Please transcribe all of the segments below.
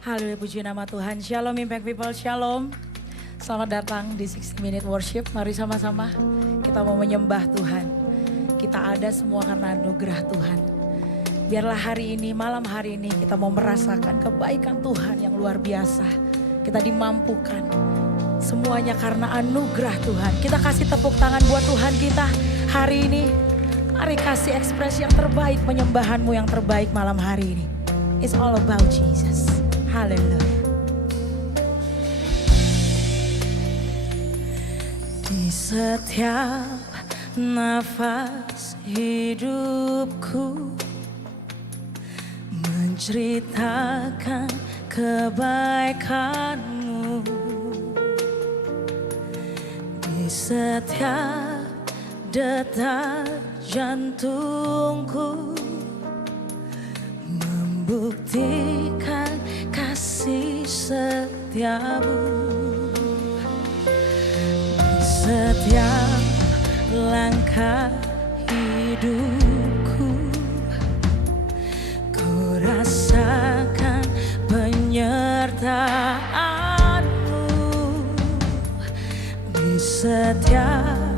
Haleluya, puji nama Tuhan. Shalom Impact People, Shalom. Selamat datang di 60 Minute Worship. Mari sama-sama kita mau menyembah Tuhan. Kita ada semua karena anugerah Tuhan. Biarlah hari ini, malam hari ini kita mau merasakan kebaikan Tuhan yang luar biasa. Kita dimampukan semuanya karena anugerah Tuhan. Kita kasih tepuk tangan buat Tuhan kita hari ini. Mari kasih ekspresi yang terbaik, penyembahanmu yang terbaik malam hari ini. It's all about Jesus. Haleluya. Di setiap nafas hidupku menceritakan kebaikanmu. Di setiap detak jantungku membuktikan kasih setiamu. Di setiap langkah hidupku ku rasakan penyertaanmu. Di setiap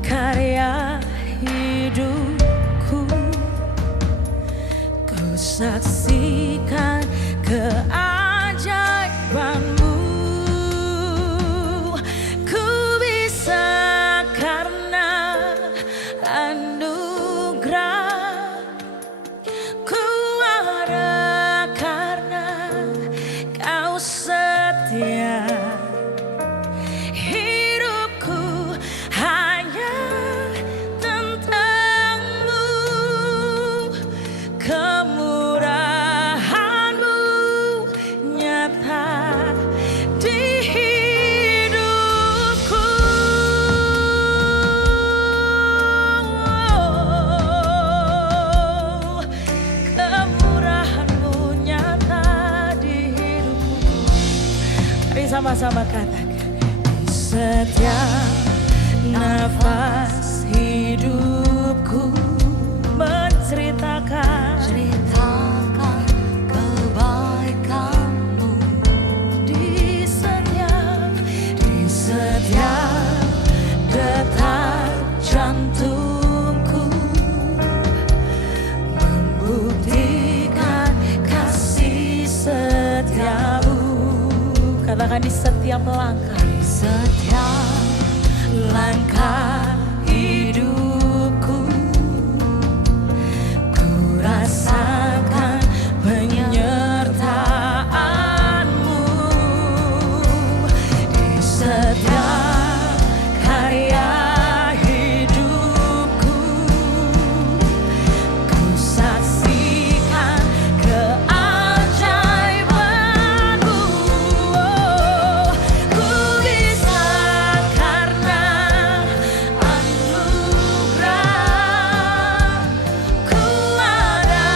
karya hidupku ku saksikan keajaibanmu. Ku bisa karena anugerah, ku ada karena kau setia. Hidupku hanya tentangmu, kemurahanmu nyata di hidupku. Kemurahanmu nyata di hidupku. Mari sama-sama katakan. Di setiap nafas hidupku menceritakan kebaikanmu. di setiap detak jantungku membuktikan kasih setiamu. Katakan di setiap langkah, Setiap langkah hidupku ku rasakan penyertaanmu. Di setiap karya hidupku ku saksikan keajaibanmu. Ku bisa karena anugerah, ku ada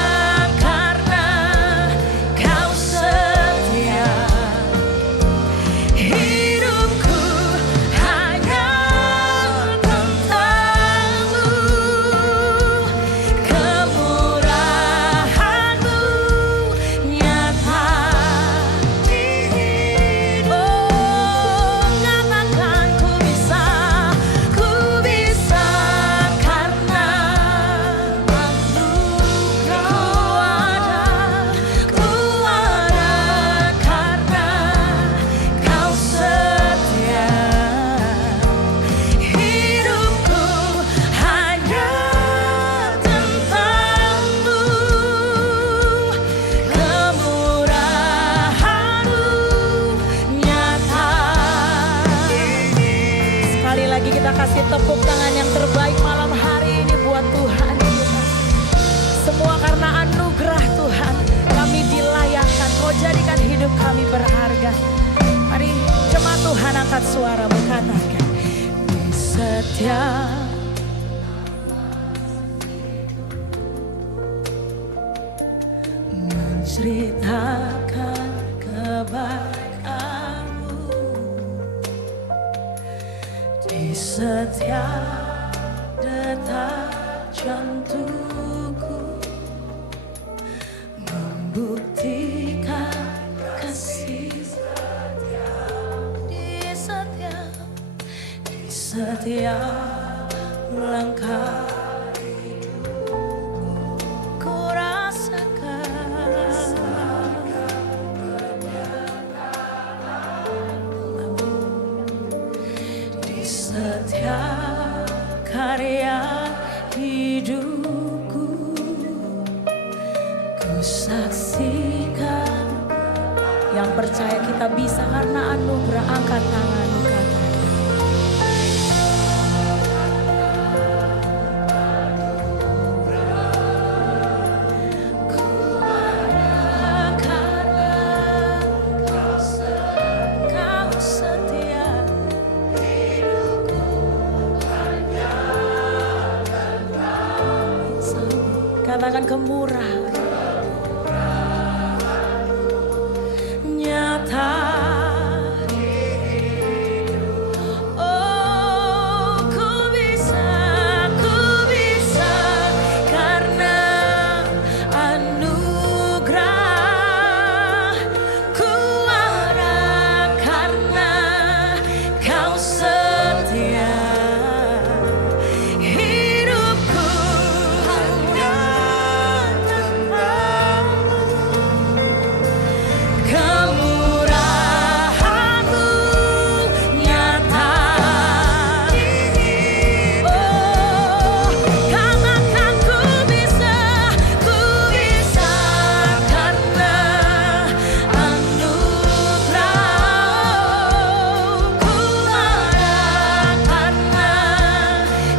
karena kau setia. Hidupku hanya tentangmu, kemurahanmu nyata di hidupku. Katakan ku bisa karena anugerah. Ku ada karena kau setia. Hidupku hanya tentangmu, kemurahanmu nyata. Sekali lagi kita kasih tepuk tangan yang terbaik malam hari ini buat Tuhan kita. Semua karena anugerah Tuhan kami dilayakkan. Kau jadikan hidup kami berharga. Mari jemaat Tuhan angkat suaramu katakan. Di setiap menceritakan kebaikanmu. Di setiap detak jantungku membuktikan saksikan. Yang percaya kita bisa karena anugerah, angkat tanganmu katakan. Katakan kemurahan nyata. Oh, ku bisa karena anugerah. Ku ada karena kau setia. Hidupku hanya kemurahan-Mu nyata. Oh, katakan ku bisa karena anugerah. Ku ada karena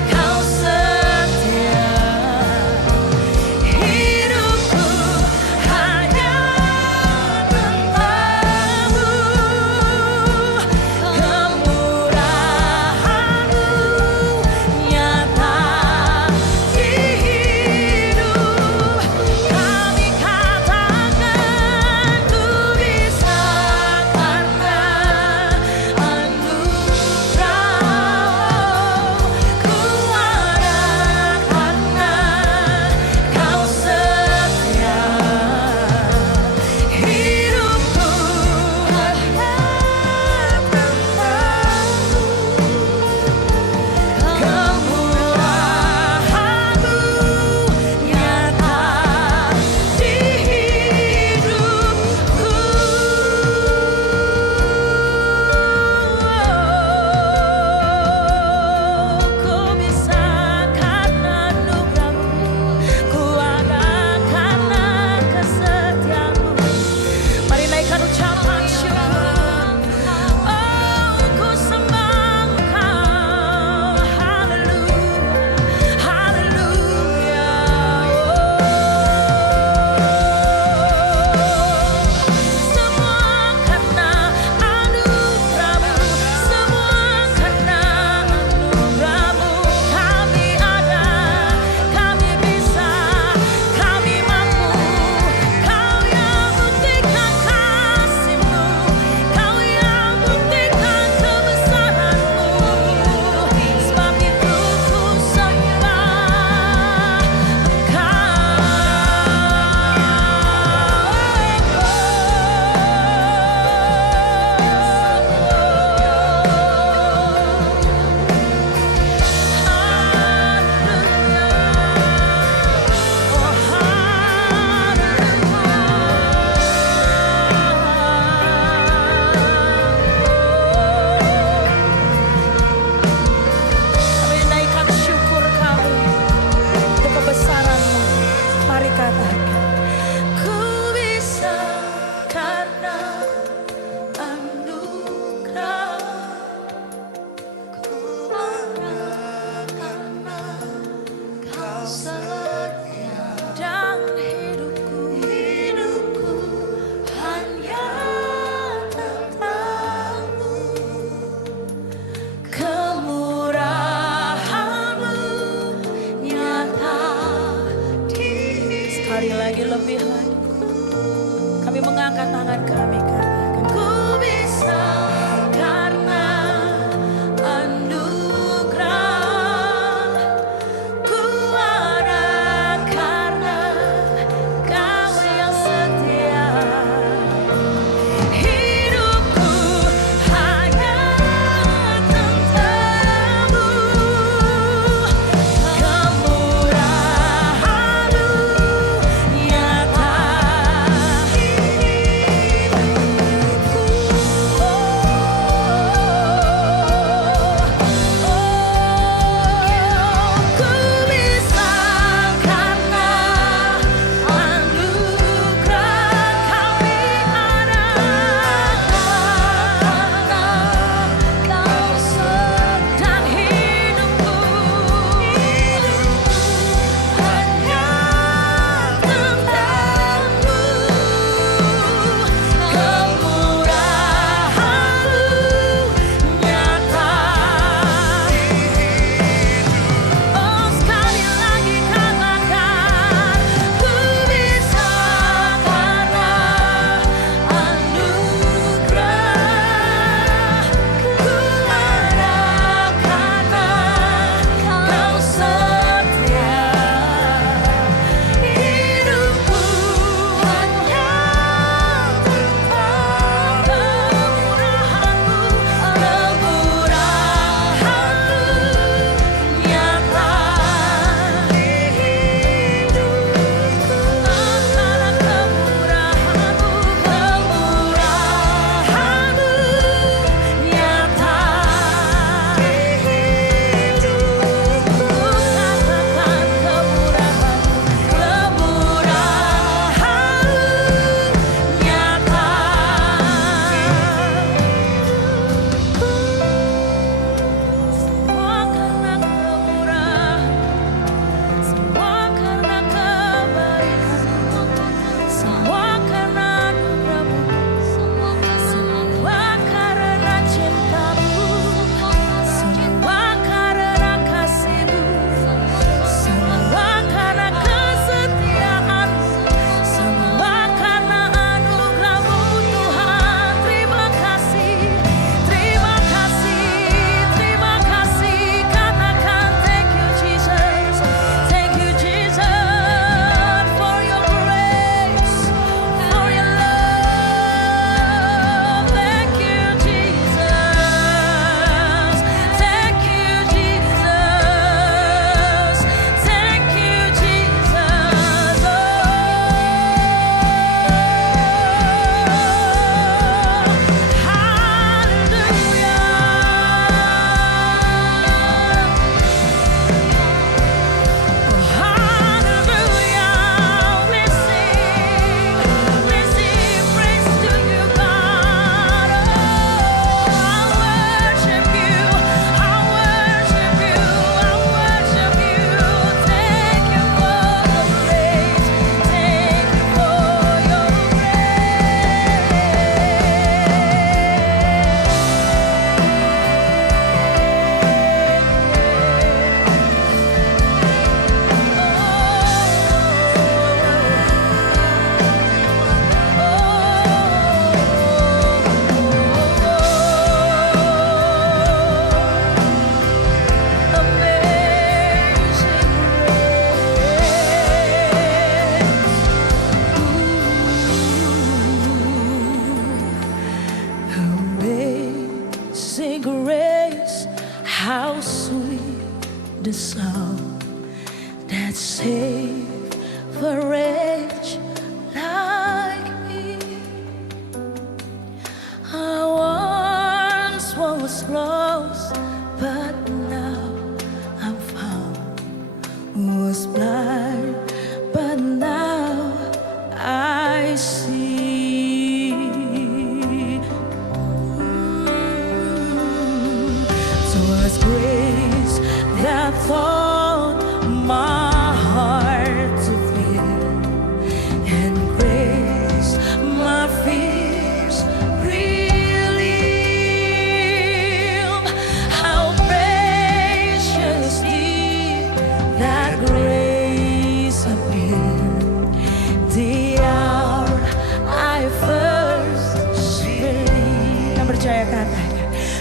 kau setia. Hidupku hanya tentang-Mu, kemurahan-Mu nyata di hidup kami. Katakan ku bisa karena anugerah. Ku ada karena kau setia. Hidupku hanya tentang-Mu, kemurahan-Mu nyata di hidupku. Ku bisa karena anugerah-Mu, ku ada karena kesetiaan-Mu. Mari naikkan ucapan syukur. Oh, ku sembah Engkau. Haleluya, haleluya. Semua karena anugerah-Mu, semua karena anugerah-Mu. Kami ada, kami bisa, kami mampu. Kau yang buktikan kasih-Mu, Kau yang buktikan kebesaran-Mu. Sebab itu ku sembah Kami naikkan syukur kami untuk kebesaran-Mu. Mari katakan, ku bisa karena anugerah. Ku ada karena kau setia. Dan hidupku hanya tentang-Mu, kemurahan-Mu nyata di. Sekali lagi, lebih lagi, kami mengangkat tangan kami katakan, ku bisa karena anugerah. Ku ada karena Kau yang setia. Hidupku hanya tentang-Mu, kemurahan-Mu nyata.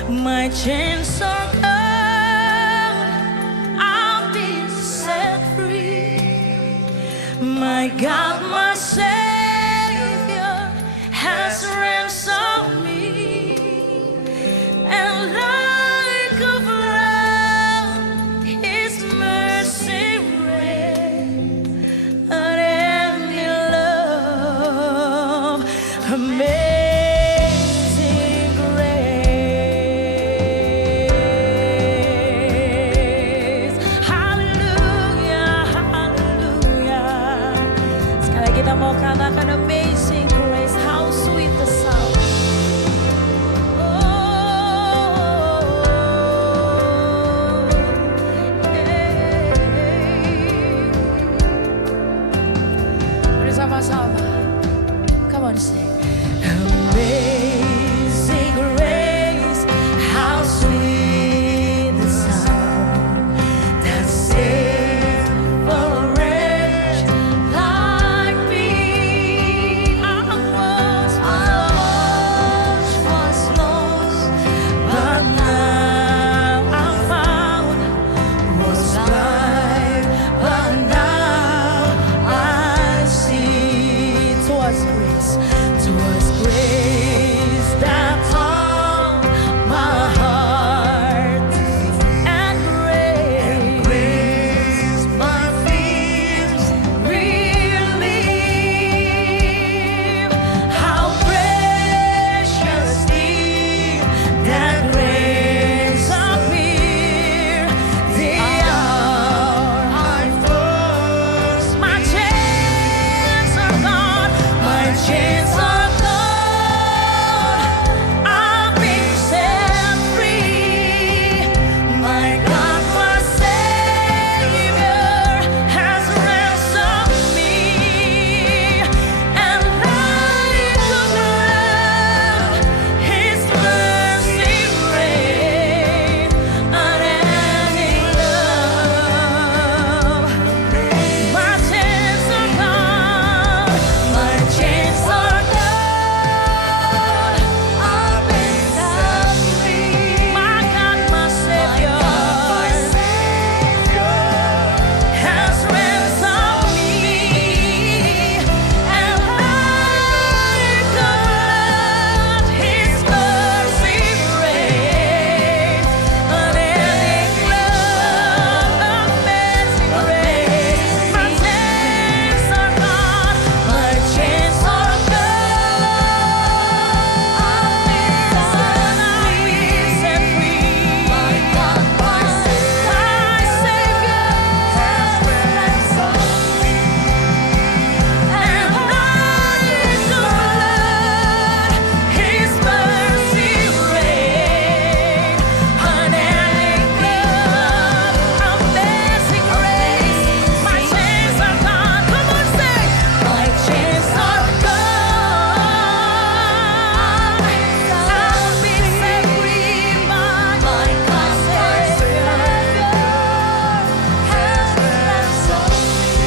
My chains are gone, I've been set free. My God, my Savior has ransomed me, and like a flood, His mercy reigns, unending love, amazing grace. Hallelujah, hallelujah. Sekali kita mau katakan amazing grace, how sweet the sound. Bersama-sama, come on sing. Amazing grace, how sweet the sound that saved a wretch like me. I was lost, but now I'm found. Was blind, but now I see. 'Twas grace that taught my heart, and grace my fears relieve. How precious did that grace appear the hour I first. My chains are gone, my chains are gone, I've been set free. My God, my Savior has ransomed me, and like a flood, His mercy reigns, unending love. My chains are gone, my chains are gone, I've been set free. My God, my Savior has ransomed me, and like a flood, His mercy reigns, unending love, amazing grace. My chains are gone, my chains are gone, I've been set free. My God, my Savior has ransomed me, and like a flood, His mercy reigns, unending love, amazing grace. My chains are gone. Come on, say, my chains are gone. I've been set free by my God, Savior has ransomed me,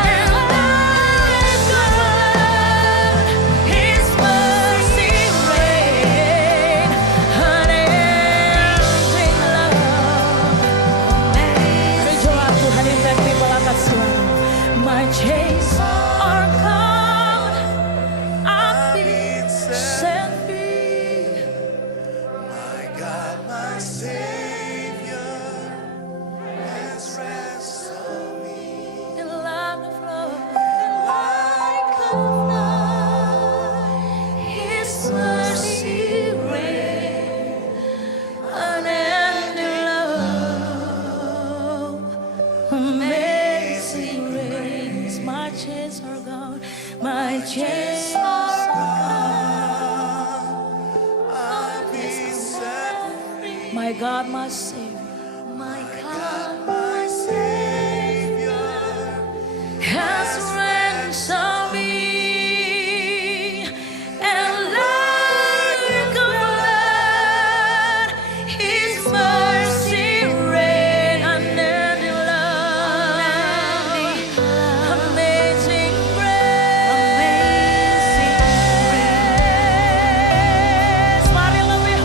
and like a flood, His mercy reigns, unending love. Berdoa Tuhan, impact people, angkat suara. My chains are gone, I've been set free. My God, my Savior has ransomed me. And like a flood, His mercy reigns, unending love, amazing grace. My chains are gone, my chains are gone, I've been set free. my God, my Savior, My God, My Savior has ransomed me, and like a flood, His mercy reigns, unending love, amazing grace. Mari lebih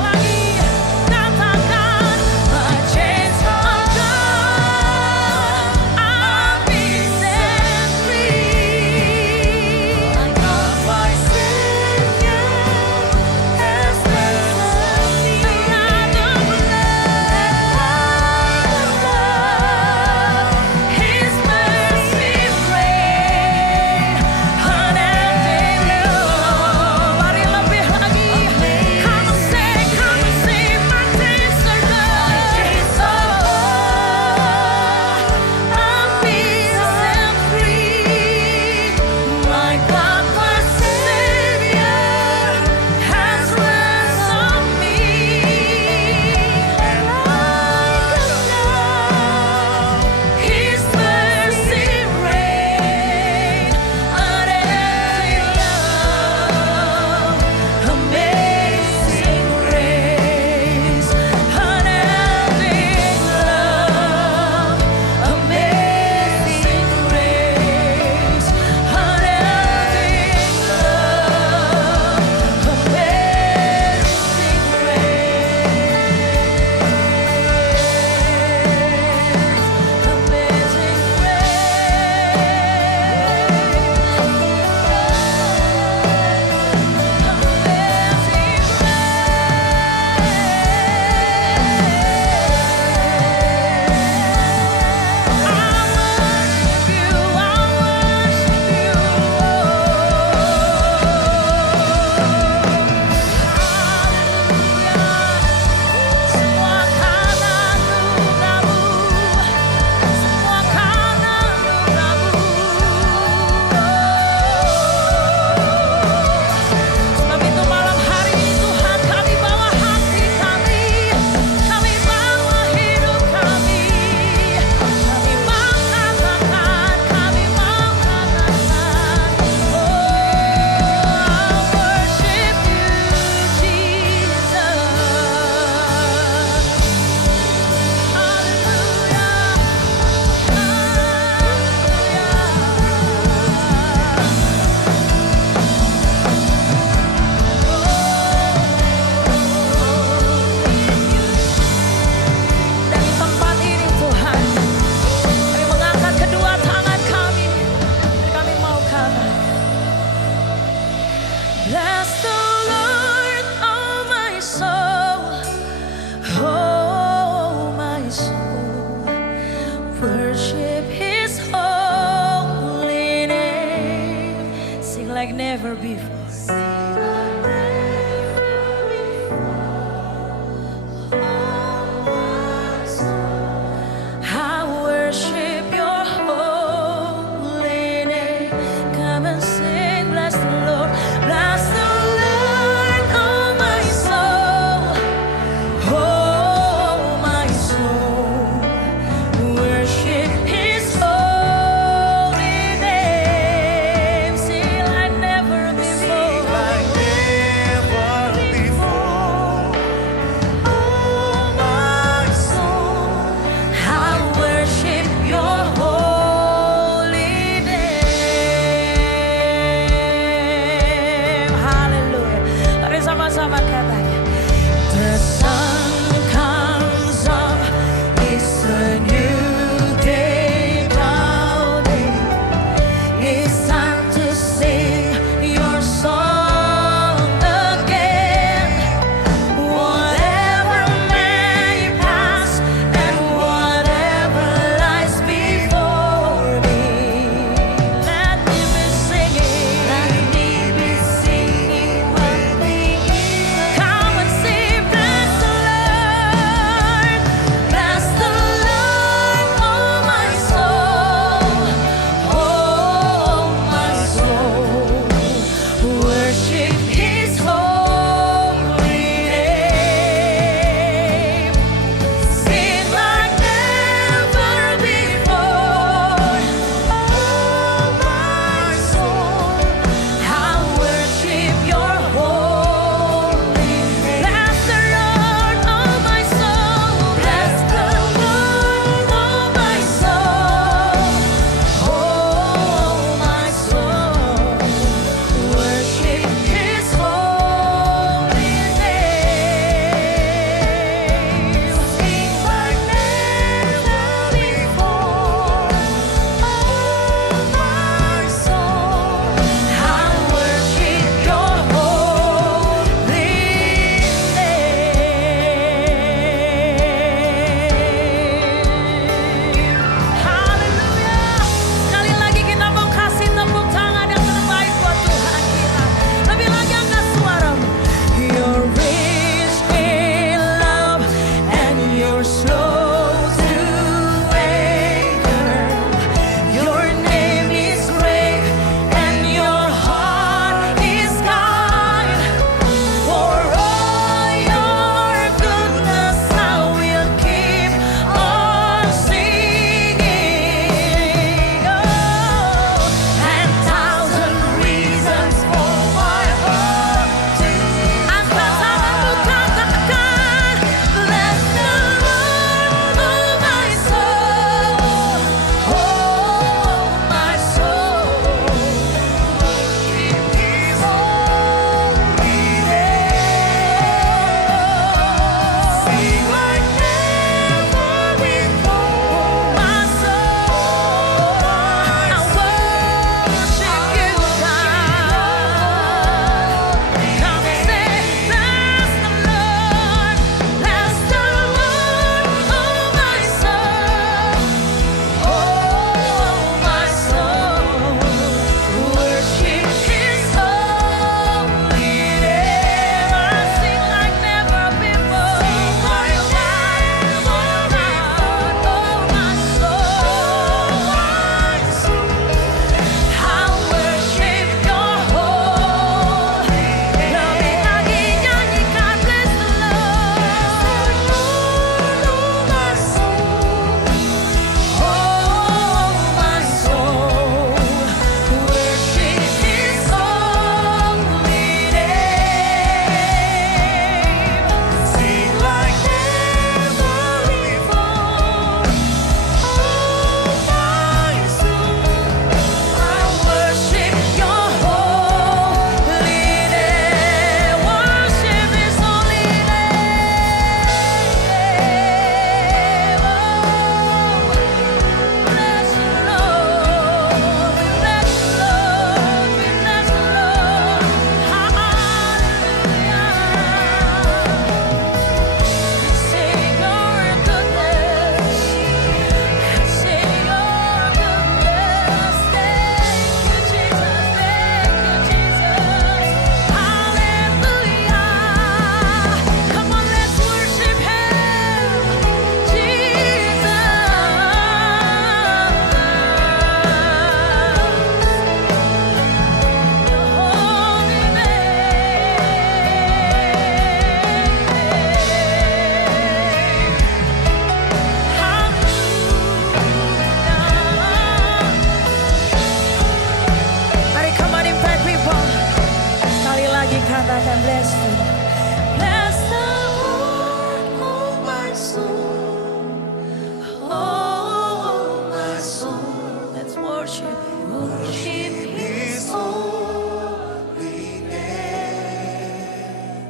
never before. I worship your holy name. Come and sing, bless the Lord, oh my soul, oh my soul. Worship His holy name. Sing like never before. worship His holy name.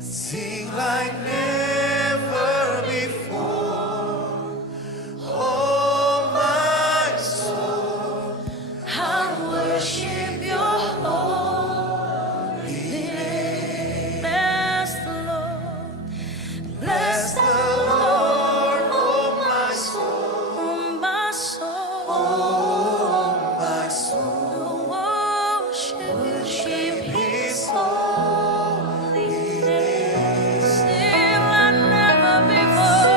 Sing like never before. Oh, my soul. I worship your holy name. Bless the Lord. Bless the Lord, oh, my soul. My soul. Oh, my soul. Worship His holy name. Sing like never before.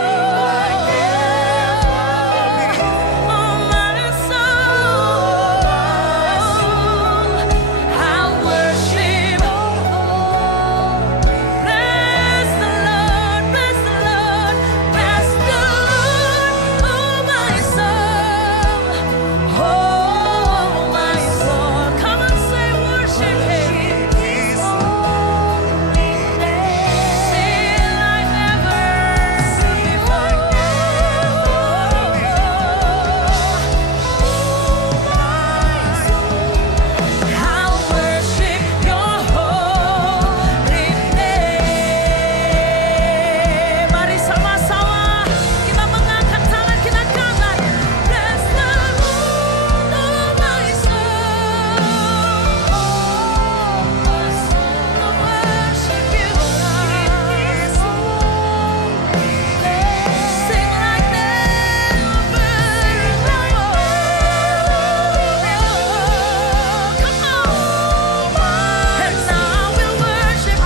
Oh, my soul. I worship. Bless the Lord, bless the Lord, bless the Lord, oh my soul, oh my soul. Come and say worship Him. His holy name. Sing like never before. I worship Your holy name. Mari sama-sama kita mengangkat tangan kita ke kanan. Bless the Lord, oh my soul. I worship You, sing like never before. Come on, and now we'll worship You.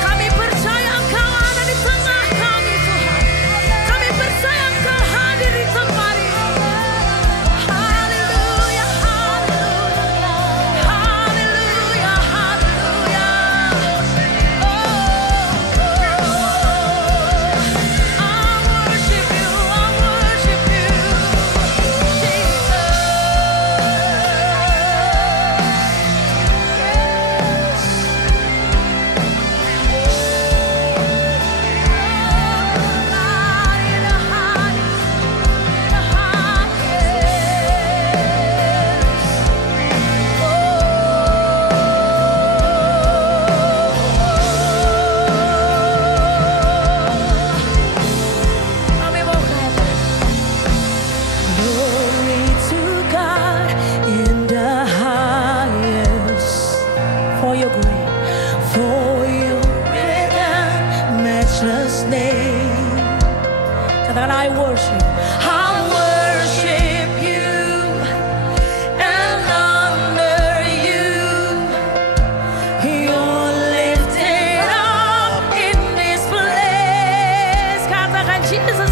Kami percaya Engkau ada di tengah kami, Tuhan. Kami percaya Engkau hadir di tempat ini. Haleluya, haleluya, haleluya, haleluya. I worship You, I worship You, Kami mau kata, glory to God in the highest, for Your great, for Your great and matchless name. Katakan, I worship You and honor You. You're lifted up in this place. Katakan, Jesus.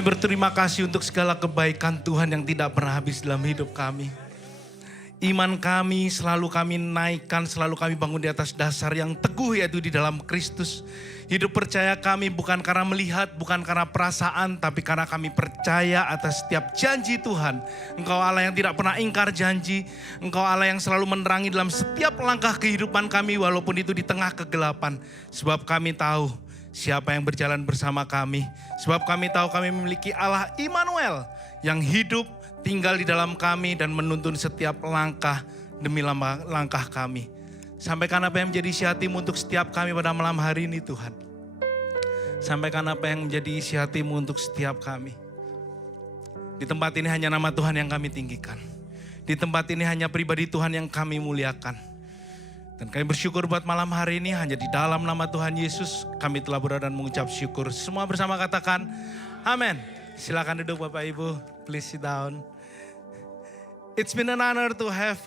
Kami berterima kasih untuk segala kebaikan Tuhan yang tidak pernah habis dalam hidup kami. Iman kami selalu kami naikkan, selalu kami bangun di atas dasar yang teguh, yaitu di dalam Kristus. Hidup percaya kami bukan karena melihat, bukan karena perasaan, tapi karena kami percaya atas setiap janji Tuhan. Engkau Allah yang tidak pernah ingkar janji. Engkau Allah yang selalu menerangi dalam setiap langkah kehidupan kami, walaupun itu di tengah kegelapan. Sebab kami tahu siapa yang berjalan bersama kami. Sebab kami tahu kami memiliki Allah Immanuel yang hidup, tinggal di dalam kami dan menuntun setiap langkah demi langkah kami. Sampaikan apa yang menjadi isi hatimu untuk setiap kami pada malam hari ini Tuhan. Sampaikan apa yang menjadi isi hatimu untuk setiap kami. Di tempat ini hanya nama Tuhan yang kami tinggikan. Di tempat ini hanya pribadi Tuhan yang kami muliakan. Dan kami bersyukur buat malam hari ini hanya di dalam nama Tuhan Yesus kami telah berdoa dan mengucap syukur. Semua bersama katakan amin. Silakan duduk Bapak Ibu, please sit down. It's been an honor to have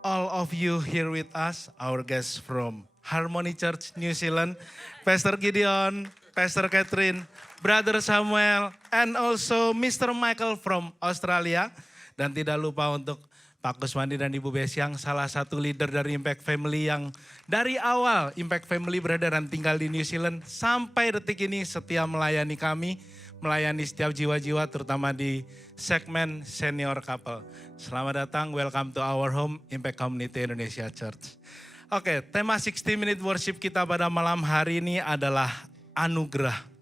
all of you here with us, our guests from Harmony Church New Zealand, Pastor Gideon, Pastor Catherine, Brother Samuel, and also Mr. Michael from Australia. Dan tidak lupa untuk Pak Kuswandi dan Ibu Besyang, salah satu leader dari Impact Family yang dari awal Impact Family berada dan tinggal di New Zealand sampai detik ini setia melayani kami, melayani setiap jiwa-jiwa terutama di segmen senior couple. Selamat datang, welcome to our home, Impact Community Indonesia Church. Oke, tema 60 Minute Worship kita pada malam hari ini adalah anugerah.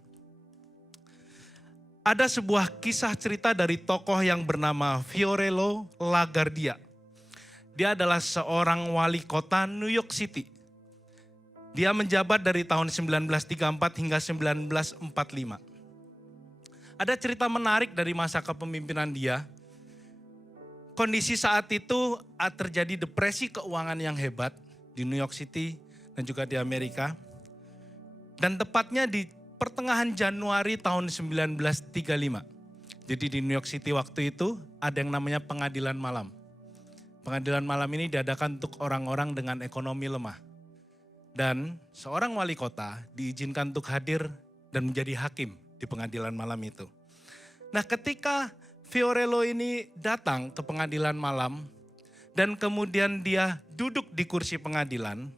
Ada sebuah kisah cerita dari tokoh yang bernama Fiorello LaGuardia. Dia adalah seorang wali kota New York City. Dia menjabat dari tahun 1934 hingga 1945. Ada cerita menarik dari masa kepemimpinan dia. Kondisi saat itu terjadi depresi keuangan yang hebat di New York City dan juga di Amerika. Dan tepatnya di pertengahan Januari tahun 1935. Jadi di New York City waktu itu ada yang namanya pengadilan malam. Pengadilan malam ini diadakan untuk orang-orang dengan ekonomi lemah. Dan seorang wali kota diizinkan untuk hadir dan menjadi hakim di pengadilan malam itu. Nah, ketika Fiorello ini datang ke pengadilan malam dan kemudian dia duduk di kursi pengadilan,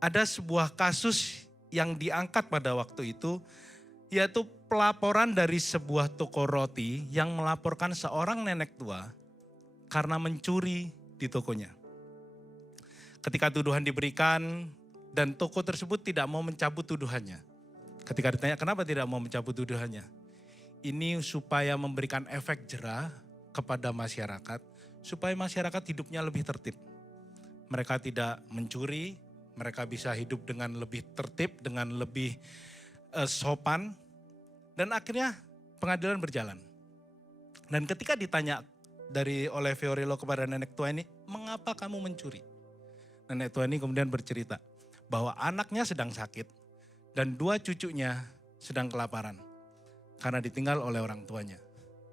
ada sebuah kasus yang diangkat pada waktu itu, yaitu pelaporan dari sebuah toko roti yang melaporkan seorang nenek tua karena mencuri di tokonya. Ketika tuduhan diberikan dan toko tersebut tidak mau mencabut tuduhannya. Ketika ditanya kenapa tidak mau mencabut tuduhannya, ini supaya memberikan efek jera kepada masyarakat, supaya masyarakat hidupnya lebih tertib. Mereka tidak mencuri, mereka bisa hidup dengan lebih tertib, dengan lebih sopan. Dan akhirnya pengadilan berjalan. Dan ketika ditanya oleh Fiorello kepada nenek tua ini, mengapa kamu mencuri? Nenek tua ini kemudian bercerita bahwa anaknya sedang sakit dan 2 cucunya sedang kelaparan karena ditinggal oleh orang tuanya.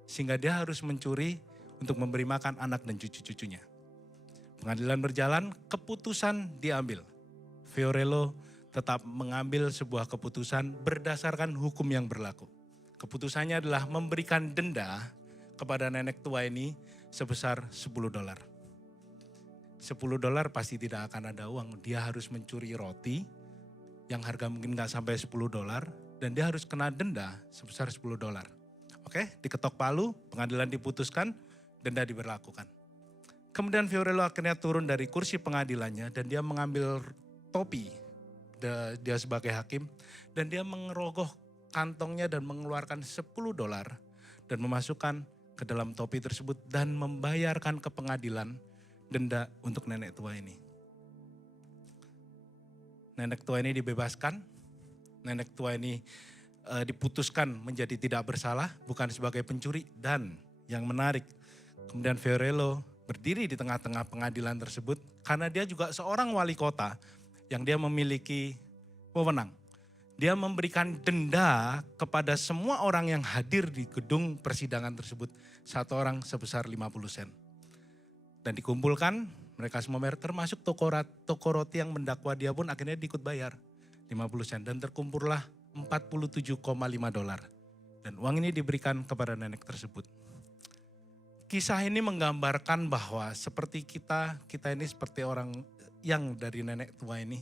Sehingga dia harus mencuri untuk memberi makan anak dan cucu-cucunya. Pengadilan berjalan, keputusan diambil. Fiorello tetap mengambil sebuah keputusan berdasarkan hukum yang berlaku. Keputusannya adalah memberikan denda kepada nenek tua ini sebesar $10. $10 pasti tidak akan ada uang. Dia harus mencuri roti yang harga mungkin gak sampai $10 dan dia harus kena denda sebesar $10. Oke, diketok palu, pengadilan diputuskan, denda diberlakukan. Kemudian Fiorello akhirnya turun dari kursi pengadilannya dan dia mengambil topi dia sebagai hakim dan dia mengerogoh kantongnya dan mengeluarkan $10 dan memasukkan ke dalam topi tersebut dan membayarkan ke pengadilan denda untuk nenek tua ini. Nenek tua ini dibebaskan, nenek tua ini diputuskan menjadi tidak bersalah, bukan sebagai pencuri. Dan yang menarik, kemudian Fiorello berdiri di tengah-tengah pengadilan tersebut karena dia juga seorang wali kota yang dia memiliki wewenang. Dia memberikan denda kepada semua orang yang hadir di gedung persidangan tersebut. 1 orang sebesar 50 sen. Dan dikumpulkan, mereka semua bayar, termasuk toko roti yang mendakwa dia pun akhirnya diikut bayar 50 sen. Dan terkumpullah $47,5 Dan uang ini diberikan kepada nenek tersebut. Kisah ini menggambarkan bahwa seperti kita ini seperti orang yang dari nenek tua ini.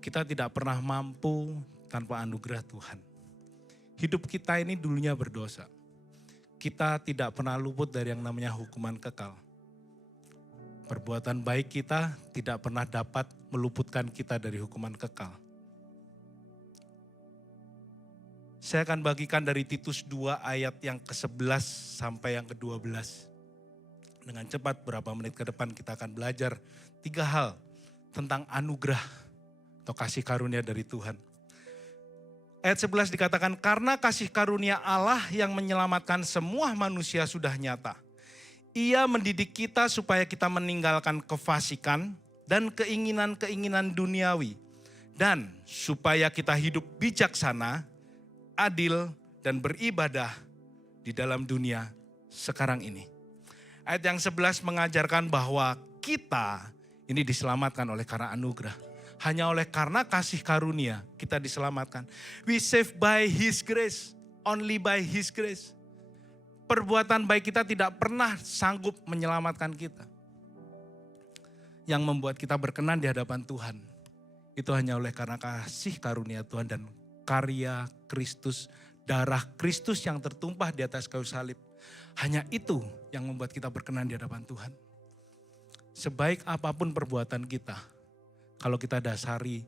Kita tidak pernah mampu tanpa anugerah Tuhan. Hidup kita ini dulunya berdosa. Kita tidak pernah luput dari yang namanya hukuman kekal. Perbuatan baik kita tidak pernah dapat meluputkan kita dari hukuman kekal. Saya akan bagikan dari Titus 2 ayat yang ke-11 sampai yang ke-12. Dengan cepat beberapa menit ke depan kita akan belajar 3 hal tentang anugerah atau kasih karunia dari Tuhan. Ayat 11 dikatakan, karena kasih karunia Allah yang menyelamatkan semua manusia sudah nyata. Ia mendidik kita supaya kita meninggalkan kefasikan dan keinginan-keinginan duniawi. Dan supaya kita hidup bijaksana, adil, dan beribadah di dalam dunia sekarang ini. Ayat yang 11 mengajarkan bahwa kita ini diselamatkan oleh karena anugerah. Hanya oleh karena kasih karunia kita diselamatkan. We saved by His grace, only by His grace. Perbuatan baik kita tidak pernah sanggup menyelamatkan kita. Yang membuat kita berkenan di hadapan Tuhan, itu hanya oleh karena kasih karunia Tuhan dan karya Kristus, darah Kristus yang tertumpah di atas kayu salib. Hanya itu yang membuat kita berkenan di hadapan Tuhan. Sebaik apapun perbuatan kita, kalau kita dasari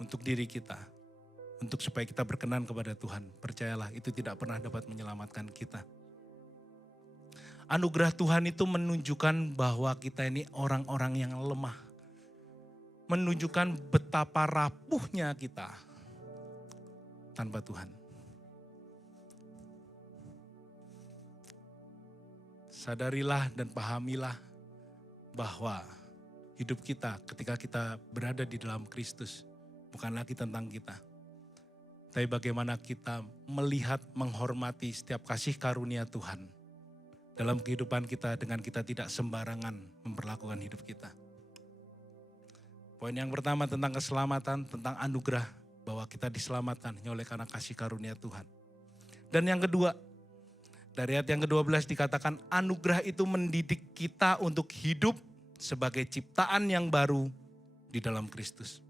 untuk diri kita, untuk supaya kita berkenan kepada Tuhan, percayalah itu tidak pernah dapat menyelamatkan kita. Anugerah Tuhan itu menunjukkan bahwa kita ini orang-orang yang lemah. Menunjukkan betapa rapuhnya kita tanpa Tuhan. Sadarilah dan pahamilah bahwa hidup kita ketika kita berada di dalam Kristus bukan lagi tentang kita. Tapi bagaimana kita melihat, menghormati setiap kasih karunia Tuhan dalam kehidupan kita dengan kita tidak sembarangan memperlakukan hidup kita. Poin yang pertama tentang keselamatan, tentang anugerah, bahwa kita diselamatkan hanya oleh karena kasih karunia Tuhan. Dan yang kedua, dari ayat yang ke-12 dikatakan anugerah itu mendidik kita untuk hidup sebagai ciptaan yang baru di dalam Kristus.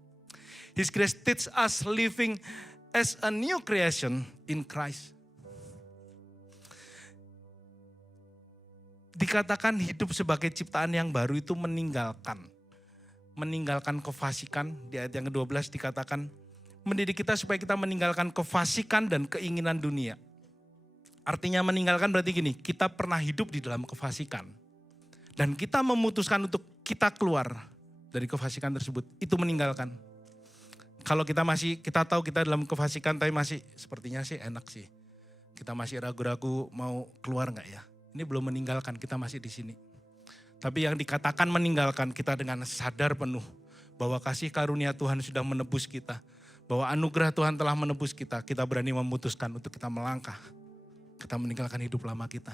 His grace teaches us living as a new creation in Christ. Dikatakan hidup sebagai ciptaan yang baru itu meninggalkan kefasikan. Di ayat yang ke-12 dikatakan mendidik kita supaya kita meninggalkan kefasikan dan keinginan dunia. Artinya meninggalkan berarti gini, kita pernah hidup di dalam kefasikan. Dan kita memutuskan untuk kita keluar dari kefasikan tersebut, itu meninggalkan. Kalau kita tahu kita dalam kefasikan tapi masih sepertinya sih enak sih. Kita masih ragu-ragu mau keluar enggak ya. Ini belum meninggalkan, kita masih di sini. Tapi yang dikatakan meninggalkan kita dengan sadar penuh bahwa kasih karunia Tuhan sudah menebus kita. Bahwa anugerah Tuhan telah menebus kita, kita berani memutuskan untuk kita melangkah. Kita meninggalkan hidup lama kita.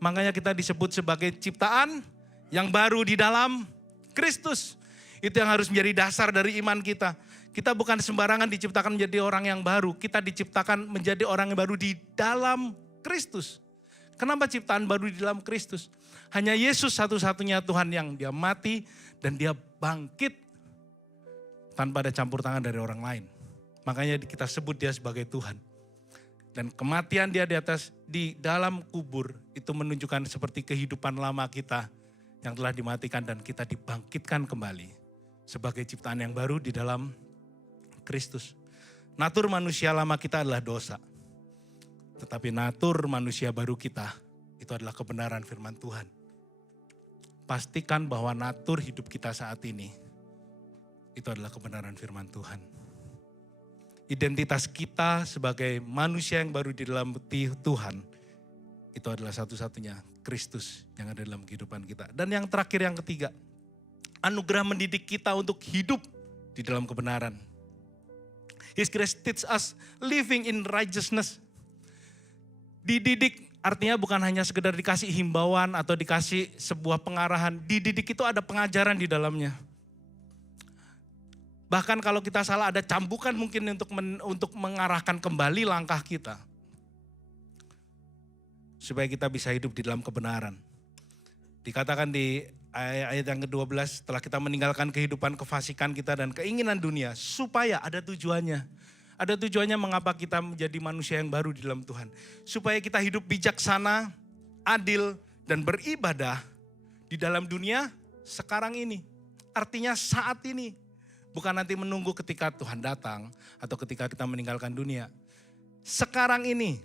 Makanya kita disebut sebagai ciptaan yang baru di dalam Kristus. Itu yang harus menjadi dasar dari iman kita. Kita bukan sembarangan diciptakan menjadi orang yang baru. Kita diciptakan menjadi orang yang baru di dalam Kristus. Kenapa ciptaan baru di dalam Kristus? Hanya Yesus satu-satunya Tuhan yang dia mati dan dia bangkit tanpa ada campur tangan dari orang lain. Makanya kita sebut dia sebagai Tuhan. Dan kematian dia di dalam kubur itu menunjukkan seperti kehidupan lama kita yang telah dimatikan dan kita dibangkitkan kembali sebagai ciptaan yang baru di dalam Kristus. Natur manusia lama kita adalah dosa. Tetapi natur manusia baru kita itu adalah kebenaran firman Tuhan. Pastikan bahwa natur hidup kita saat ini itu adalah kebenaran firman Tuhan. Identitas kita sebagai manusia yang baru di dalam Tuhan itu adalah satu-satunya Kristus yang ada dalam kehidupan kita. Dan yang terakhir, yang ketiga, anugerah mendidik kita untuk hidup di dalam kebenaran. His grace teaches us living in righteousness. Dididik artinya bukan hanya sekedar dikasih himbauan atau dikasih sebuah pengarahan. Dididik itu ada pengajaran di dalamnya. Bahkan kalau kita salah ada cambukan mungkin untuk mengarahkan kembali langkah kita. Supaya kita bisa hidup di dalam kebenaran. Dikatakan di ayat yang ke-12, setelah kita meninggalkan kehidupan kefasikan kita dan keinginan dunia, supaya ada tujuannya. Ada tujuannya mengapa kita menjadi manusia yang baru di dalam Tuhan. Supaya kita hidup bijaksana, adil, dan beribadah di dalam dunia sekarang ini. Artinya saat ini. Bukan nanti menunggu ketika Tuhan datang atau ketika kita meninggalkan dunia. Sekarang ini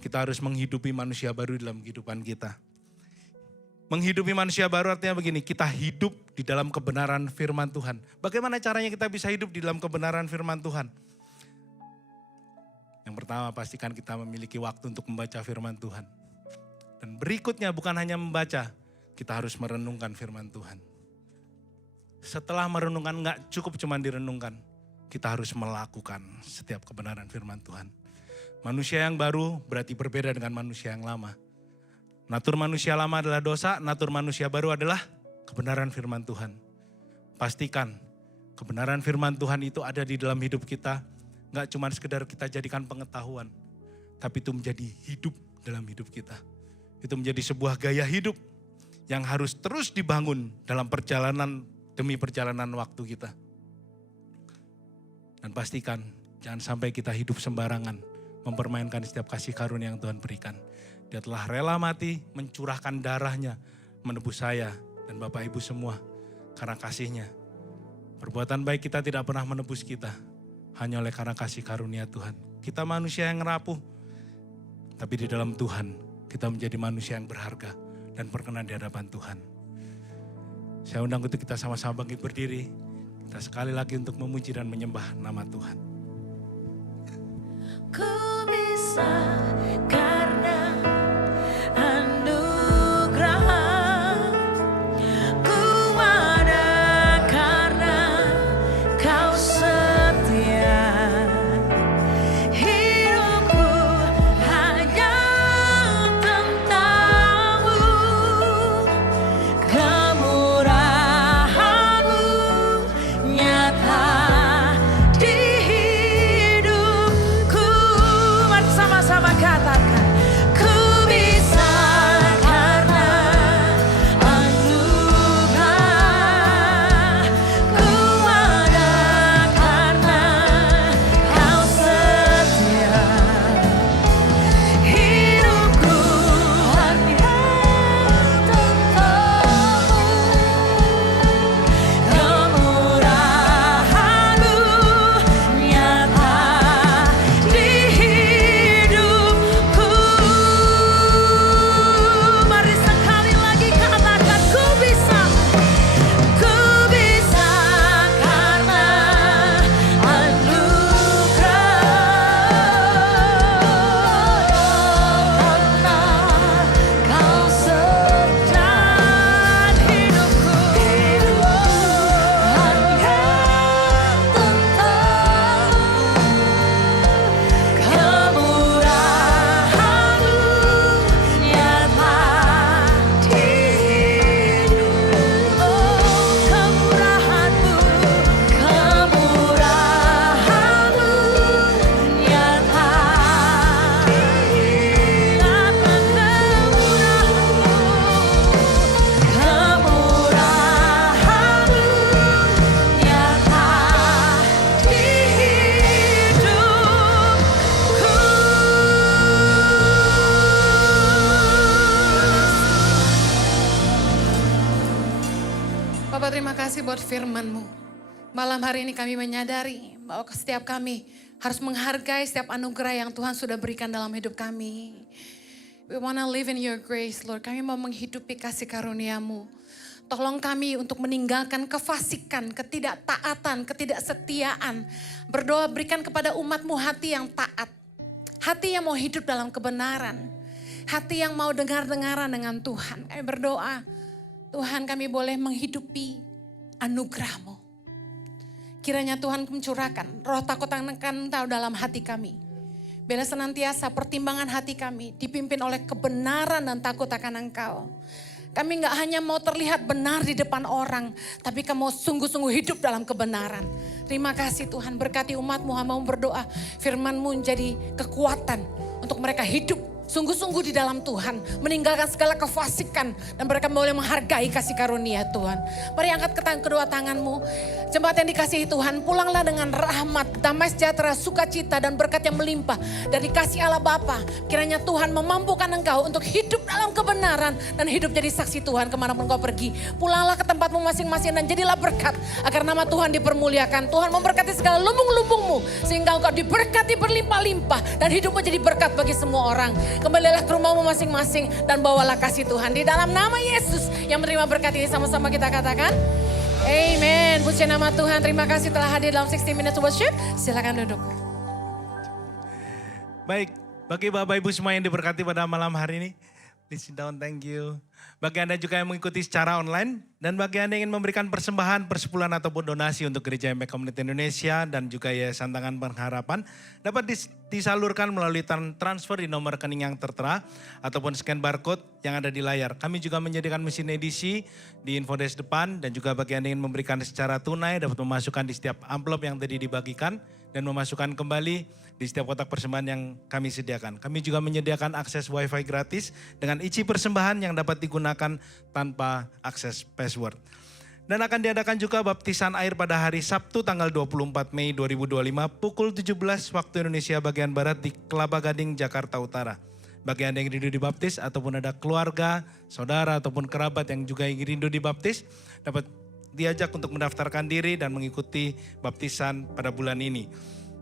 kita harus menghidupi manusia baru dalam kehidupan kita. Menghidupi manusia baru artinya begini, kita hidup di dalam kebenaran firman Tuhan. Bagaimana caranya kita bisa hidup di dalam kebenaran firman Tuhan? Yang pertama, pastikan kita memiliki waktu untuk membaca firman Tuhan. Dan berikutnya bukan hanya membaca, kita harus merenungkan firman Tuhan. Setelah merenungkan, enggak cukup cuma direnungkan. Kita harus melakukan setiap kebenaran firman Tuhan. Manusia yang baru berarti berbeda dengan manusia yang lama. Natur manusia lama adalah dosa, natur manusia baru adalah kebenaran firman Tuhan. Pastikan kebenaran firman Tuhan itu ada di dalam hidup kita. Enggak cuma sekedar kita jadikan pengetahuan, tapi itu menjadi hidup dalam hidup kita. Itu menjadi sebuah gaya hidup yang harus terus dibangun dalam perjalanan demi perjalanan waktu kita. Dan pastikan jangan sampai kita hidup sembarangan, mempermainkan setiap kasih karunia yang Tuhan berikan. Dia telah rela mati, mencurahkan darahnya, menebus saya dan Bapak Ibu semua karena kasihnya. Perbuatan baik kita tidak pernah menebus kita, hanya oleh karena kasih karunia Tuhan. Kita manusia yang rapuh, tapi di dalam Tuhan kita menjadi manusia yang berharga dan berkenan di hadapan Tuhan. Saya undang untuk kita sama-sama bangkit berdiri. Kita sekali lagi untuk memuji dan menyembah nama Tuhan. Ku bisa karena anugerah, ku ada karena Kau setia. Hidupku hanya tentang-Mu, kemurahan-Mu nyata di hidupku. Mari sama-sama katakan, ku bisa karena anugerah, ku ada karena Kau setia. Hidupku hanya tentang-Mu, kemurahan-Mu nyata di hidupku. Mari sekali lagi katakan, ku bisa karena anugerah, karena Kau sedang hidupku hanya tentang-Mu, kemurahan-Mu nyata di hidupku. Kemurahan-Mu nyata. Katakan kemurahan-Mu nyata di hidupku. Bapak terima kasih buat firman-Mu. Malam hari ini kami menyadari bahwa setiap kami harus menghargai setiap anugerah yang Tuhan sudah berikan dalam hidup kami. We want to live in your grace, Lord. Kami mau menghidupi kasih karunia-Mu. Tolong kami untuk meninggalkan kefasikan, ketidaktaatan, ketidaksetiaan. Berdoa berikan kepada umat-Mu hati yang taat. Hati yang mau hidup dalam kebenaran. Hati yang mau dengar-dengaran dengan Tuhan. Kami berdoa, Tuhan kami boleh menghidupi anugerah-Mu. Kiranya Tuhan mencurahkan roh takut akan Engkau dalam hati kami. Bila senantiasa pertimbangan hati kami dipimpin oleh kebenaran dan takut akan Engkau. Kami nggak hanya mau terlihat benar di depan orang, tapi kami mau sungguh-sungguh hidup dalam kebenaran. Terima kasih Tuhan, berkati umat-Mu, hamba-Mu berdoa. Firman-Mu menjadi kekuatan untuk mereka hidup sungguh-sungguh di dalam Tuhan. Meninggalkan segala kefasikan dan mereka boleh menghargai kasih karunia Tuhan. Mari angkat kedua tanganmu. Jemaat yang dikasihi Tuhan, pulanglah dengan rahmat, damai sejahtera, sukacita dan berkat yang melimpah dari kasih Allah Bapa. Kiranya Tuhan memampukan engkau untuk hidup dalam kebenaran dan hidup jadi saksi Tuhan kemanapun kau pergi. Pulanglah ke tempatmu masing-masing dan jadilah berkat agar nama Tuhan dipermuliakan. Tuhan memberkati segala lumbung-lumbungmu sehingga engkau diberkati berlimpah-limpah dan hidupmu jadi berkat bagi semua orang. Kembalilah ke rumahmu masing-masing dan bawalah kasih Tuhan. Di dalam nama Yesus yang menerima berkat ini sama-sama kita katakan. Amen. Puji nama Tuhan. Terima kasih telah hadir dalam 60 Minutes Worship. Silakan duduk. Baik, bagi Bapak Ibu semua yang diberkati pada malam hari ini. Please sit down, thank you. Bagi Anda juga yang mengikuti secara online. Dan bagi Anda yang ingin memberikan persembahan, persepuluhan ataupun donasi untuk Gereja Impact Community Indonesia dan juga Yayasan Tangan Pengharapan. Dapat disalurkan melalui transfer di nomor rekening yang tertera ataupun scan barcode yang ada di layar. Kami juga menyediakan mesin edisi di infodesk depan dan juga bagi Anda yang ingin memberikan secara tunai dapat memasukkan di setiap amplop yang tadi dibagikan dan memasukkan kembali di setiap kotak persembahan yang kami sediakan. Kami juga menyediakan akses wifi gratis dengan isi persembahan yang dapat digunakan tanpa akses password. Dan akan diadakan juga baptisan air pada hari Sabtu tanggal 24 Mei 2025 pukul 17 waktu Indonesia bagian Barat di Kelapa Gading, Jakarta Utara. Bagi Anda yang rindu dibaptis ataupun ada keluarga, saudara ataupun kerabat yang juga ingin rindu dibaptis, dapat diajak untuk mendaftarkan diri dan mengikuti baptisan pada bulan ini.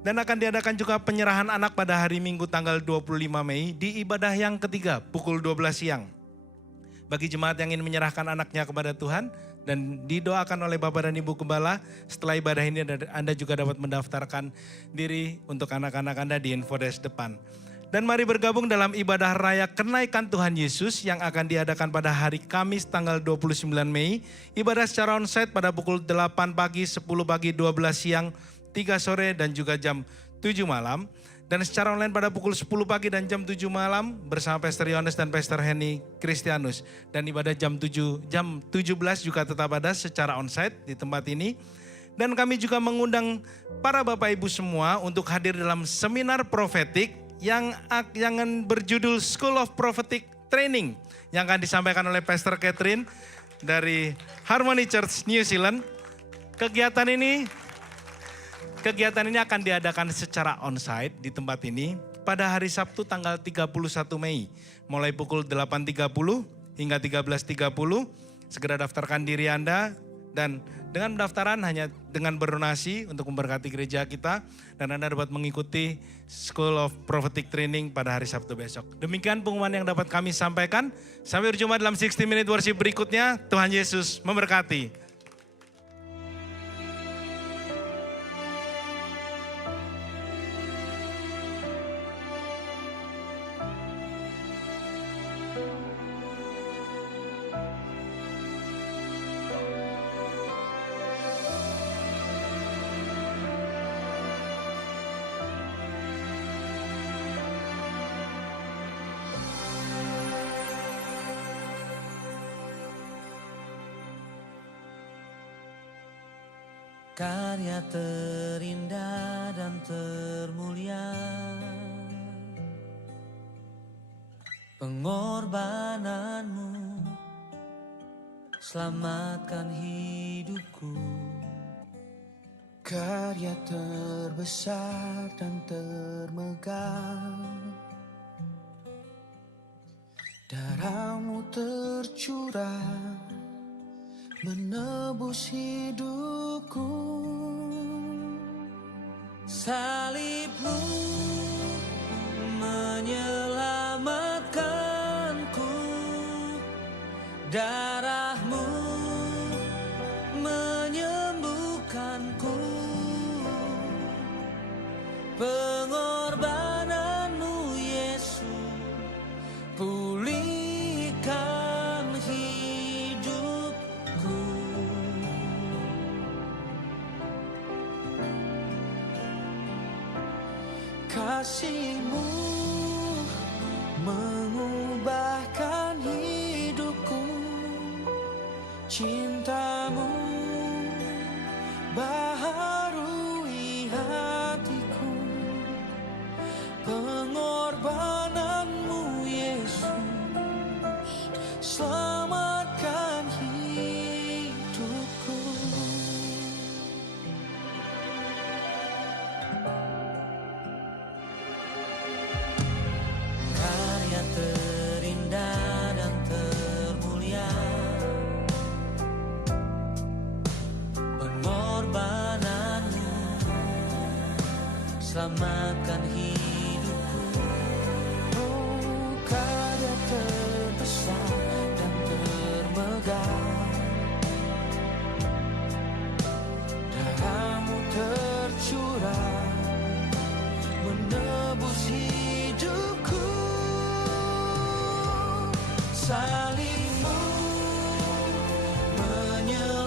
Dan akan diadakan juga penyerahan anak pada hari Minggu tanggal 25 Mei di ibadah yang ketiga pukul 12 siang. Bagi jemaat yang ingin menyerahkan anaknya kepada Tuhan dan didoakan oleh Bapak dan Ibu Gembala, setelah ibadah ini Anda juga dapat mendaftarkan diri untuk anak-anak Anda di infodesk depan. Dan mari bergabung dalam ibadah raya kenaikan Tuhan Yesus yang akan diadakan pada hari Kamis tanggal 29 Mei. Ibadah secara onsite pada pukul 8 pagi, 10 pagi, 12 siang, 3 sore dan juga jam 7 malam. Dan secara online pada pukul 10 pagi dan jam 7 malam bersama Pastor Yohanes dan Pastor Henny Kristianus. Dan ibadah jam 17 juga tetap ada secara onsite di tempat ini. Dan kami juga mengundang para Bapak Ibu semua untuk hadir dalam seminar profetik yang berjudul School of Prophetic Training yang akan disampaikan oleh Pastor Catherine dari Harmony Church New Zealand. Kegiatan ini akan diadakan secara onsite di tempat ini pada hari Sabtu tanggal 31 Mei mulai pukul 8.30 hingga 13.30. Segera daftarkan diri Anda dan dengan pendaftaran hanya dengan berdonasi untuk memberkati gereja kita dan Anda dapat mengikuti School of Prophetic Training pada hari Sabtu besok. Demikian pengumuman yang dapat kami sampaikan. Sampai berjumpa dalam 60 Minute Worship berikutnya. Tuhan Yesus memberkati. Karya terindah dan termulia, pengorbananmu selamatkan hidupku. Karya terbesar dan termegah, darahmu tercurah menebus hidupku. Salibmu menyelamatkanku, darahmu menyembuhkanku, pengorbananmu Yesus pulihkan hidupku. Kasih-Mu mengubahkan hidupku, cintamu baharui hatiku, pengorbananmu Yesus selamatkan hidupku. Karya terindah dan termulia, pengorbananmu selamatkan hidupku. Oh, karya terbesar dan termegah, darahmu tercurah menebus hidupku. Salibmu menyelamatkan